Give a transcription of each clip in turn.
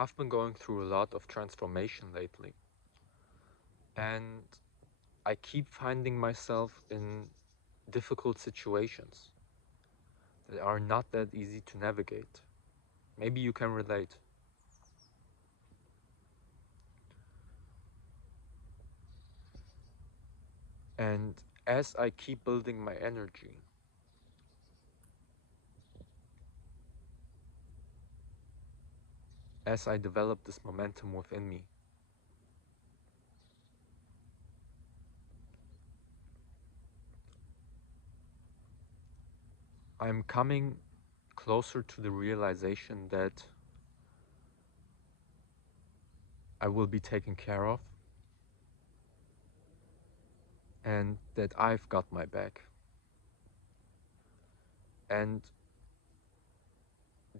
I've been going through a lot of transformation lately, and I keep finding myself in difficult situations that are not that easy to navigate. Maybe you can relate. And as I keep building my energy, as I develop this momentum within me, I'm coming closer to the realization that I will be taken care of and that I've got my back and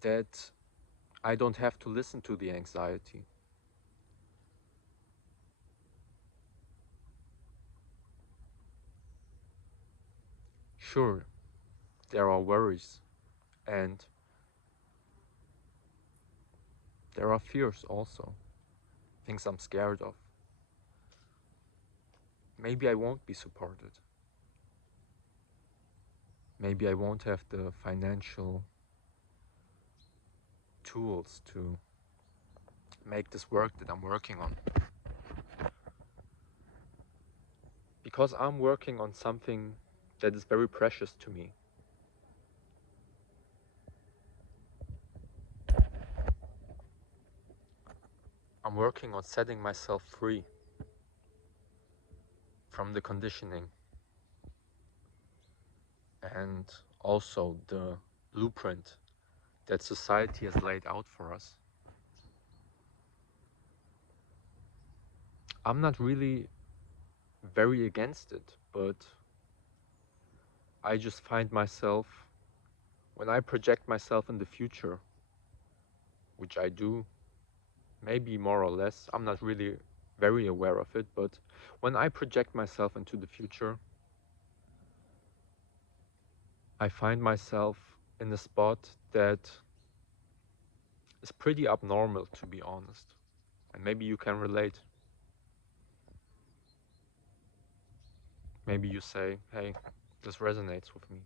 that I don't have to listen to the anxiety. Sure, there are worries and there are fears also, things I'm scared of. Maybe I won't be supported. Maybe I won't have the financial tools to make this work that I'm working on. Because I'm working on something that is very precious to me. I'm working on setting myself free from the conditioning and also the blueprint that society has laid out for us. I'm not really very against it, but I just find myself, when I project myself in the future, which I do, maybe more or less, I'm not really very aware of it, but when I project myself into the future, I find myself in a spot that is pretty abnormal, to be honest. And maybe you can relate. Maybe you say, hey, this resonates with me.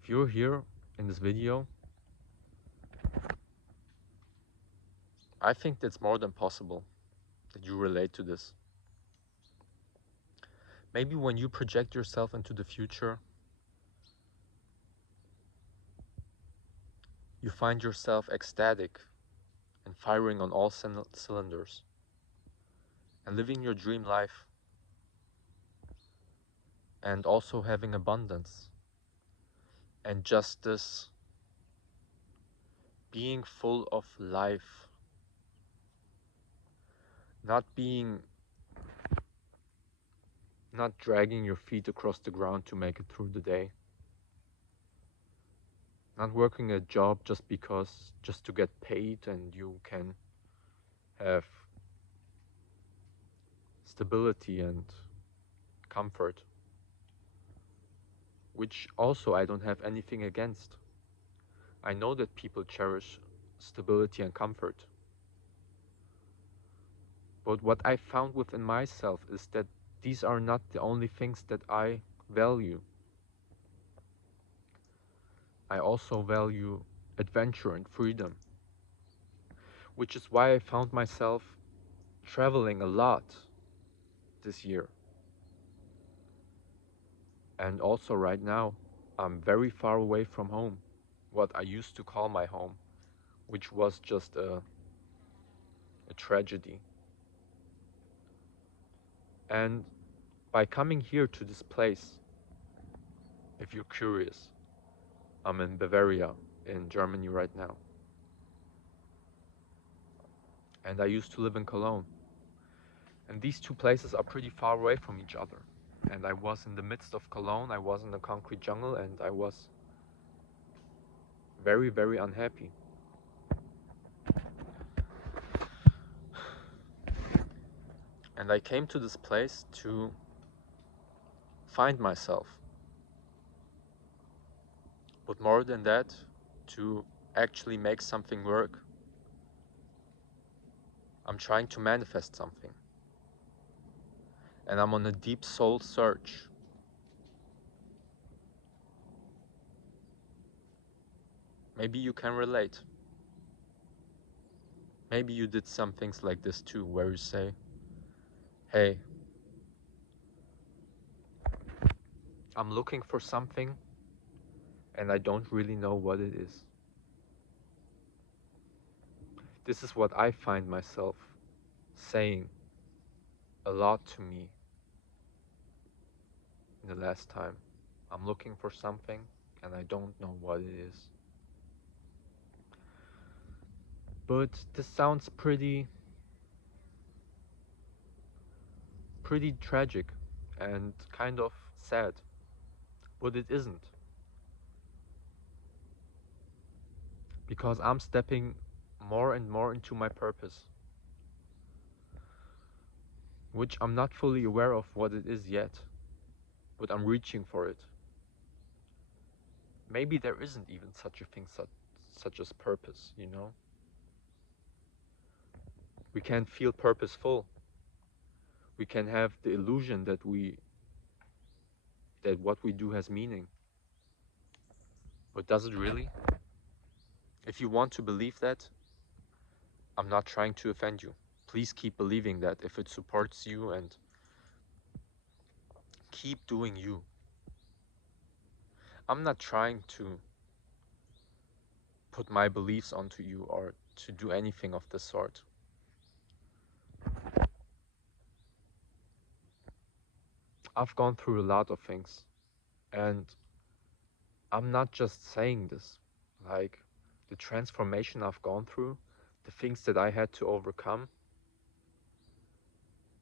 If you're here in this video, I think it's more than possible that you relate to this. Maybe when you project yourself into the future, you find yourself ecstatic and firing on all cylinders and living your dream life and also having abundance and just this being full of life, not dragging your feet across the ground to make it through the day, not working a job just to get paid and you can have stability and comfort, which also I don't have anything against. I know that people cherish stability and comfort. But what I found within myself is that these are not the only things that I value. I also value adventure and freedom, which is why I found myself traveling a lot this year. And also right now, I'm very far away from home, what I used to call my home, which was just a tragedy. And by coming here to this place, if you're curious, I'm in Bavaria, in Germany right now. And I used to live in Cologne. And these two places are pretty far away from each other. And I was in the midst of Cologne, I was in the concrete jungle, and I was very, very unhappy. And I came to this place to find myself. But more than that, to actually make something work. I'm trying to manifest something. And I'm on a deep soul search. Maybe you can relate. Maybe you did some things like this too, where you say, hey, I'm looking for something and I don't really know what it is. This is what I find myself saying a lot to me in the last time. I'm looking for something and I don't know what it is. But this sounds pretty tragic and kind of sad. But it isn't. Because I'm stepping more and more into my purpose, which I'm not fully aware of what it is yet, but I'm reaching for it. Maybe there isn't even such a thing such as purpose, you know? We can feel purposeful. We can have the illusion that what we do has meaning. But does it really? If you want to believe that, I'm not trying to offend you. Please keep believing that if it supports you, and keep doing you. I'm not trying to put my beliefs onto you or to do anything of the sort. I've gone through a lot of things, and I'm not just saying this. Like, the transformation I've gone through, the things that I had to overcome,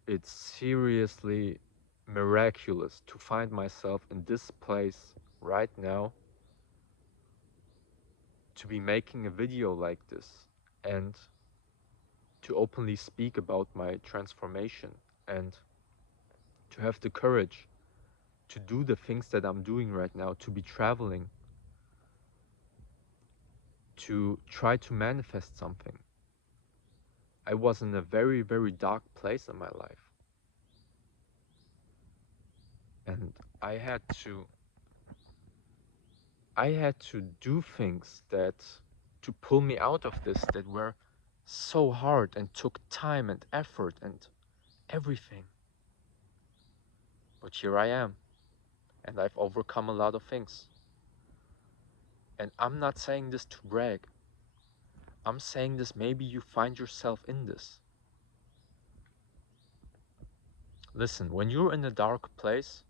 it's seriously miraculous to find myself in this place right now, to be making a video like this and to openly speak about my transformation and to have the courage to do the things that I'm doing right now, to be traveling, to try to manifest something. I was in a very, very dark place in my life. And I had to do things that to pull me out of this that were so hard and took time and effort and everything. But here I am, and I've overcome a lot of things. And I'm not saying this to brag. I'm saying this, maybe you find yourself in this. Listen, when you're in a dark place,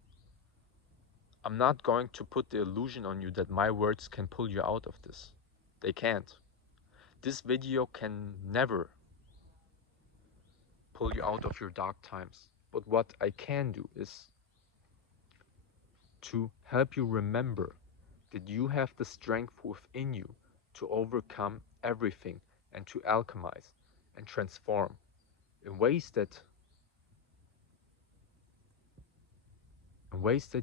I'm not going to put the illusion on you that my words can pull you out of this. They can't. This video can never pull you out of your dark times. But what I can do is to help you remember that you have the strength within you to overcome everything and to alchemize and transform in ways that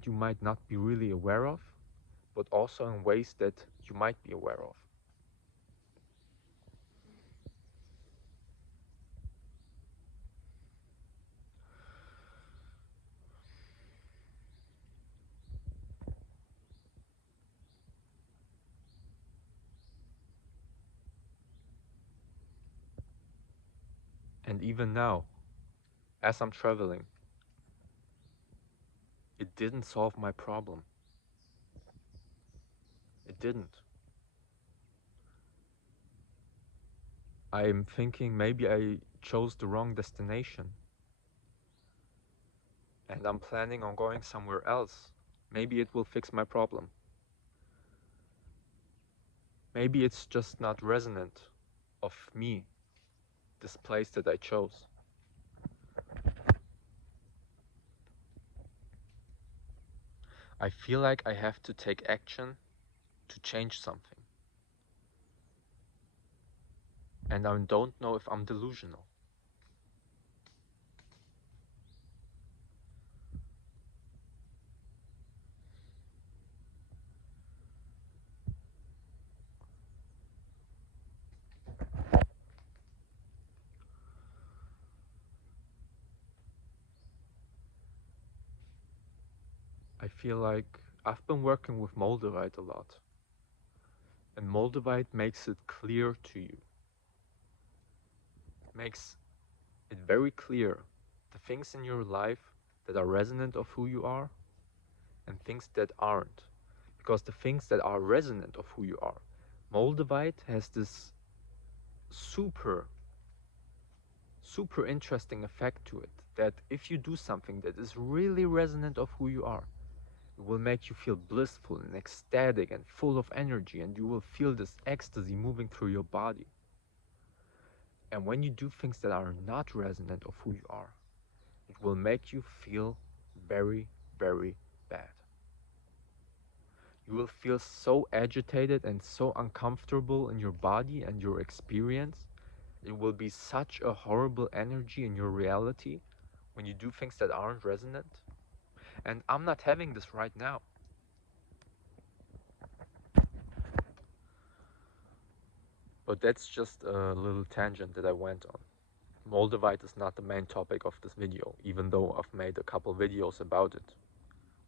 you might not be really aware of, but also in ways that you might be aware of. And even now, as I'm traveling, it didn't solve my problem. It didn't. I'm thinking maybe I chose the wrong destination. And I'm planning on going somewhere else. Maybe it will fix my problem. Maybe it's just not resonant of me, this place that I chose. I feel like I have to take action to change something. And I don't know if I'm delusional. I feel like I've been working with Moldavite a lot, and Moldavite makes it clear to you, makes it very clear the things in your life that are resonant of who you are and things that aren't. Because the things that are resonant of who you are, Moldavite has this super, super interesting effect to it that if you do something that is really resonant of who you are, it will make you feel blissful and ecstatic and full of energy, and you will feel this ecstasy moving through your body. And when you do things that are not resonant of who you are, it will make you feel very, very bad. You will feel so agitated and so uncomfortable in your body and your experience. It will be such a horrible energy in your reality when you do things that aren't resonant. And I'm not having this right now. But that's just a little tangent that I went on. Moldavite is not the main topic of this video, even though I've made a couple videos about it,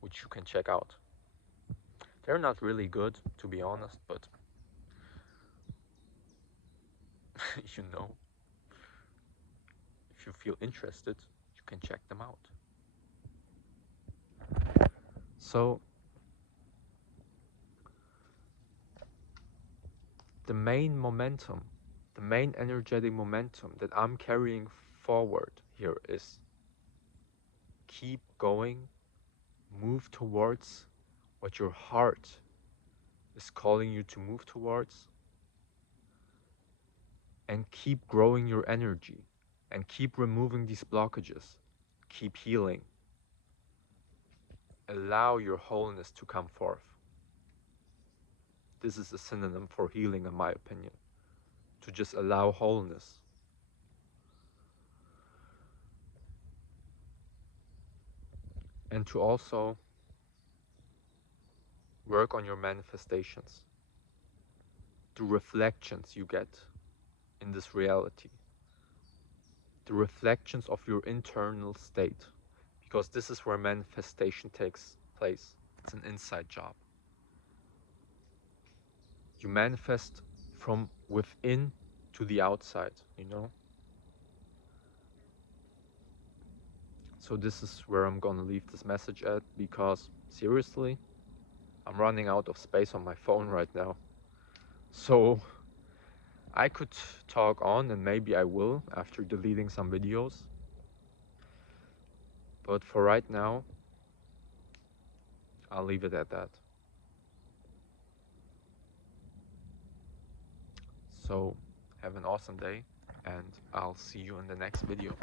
which you can check out. They're not really good, to be honest, but you know, if you feel interested, you can check them out. So, the main momentum, the main energetic momentum that I'm carrying forward here is keep going, move towards what your heart is calling you to move towards, and keep growing your energy and keep removing these blockages, keep healing. Allow your wholeness to come forth. This is a synonym for healing, in my opinion, to just allow wholeness. And to also work on your manifestations, the reflections you get in this reality, the reflections of your internal state, because this is where manifestation takes place. It's an inside job. You manifest from within to the outside, you know? So this is where I'm gonna leave this message at, because seriously, I'm running out of space on my phone right now. So I could talk on, and maybe I will after deleting some videos. But for right now, I'll leave it at that. So have an awesome day, and I'll see you in the next video.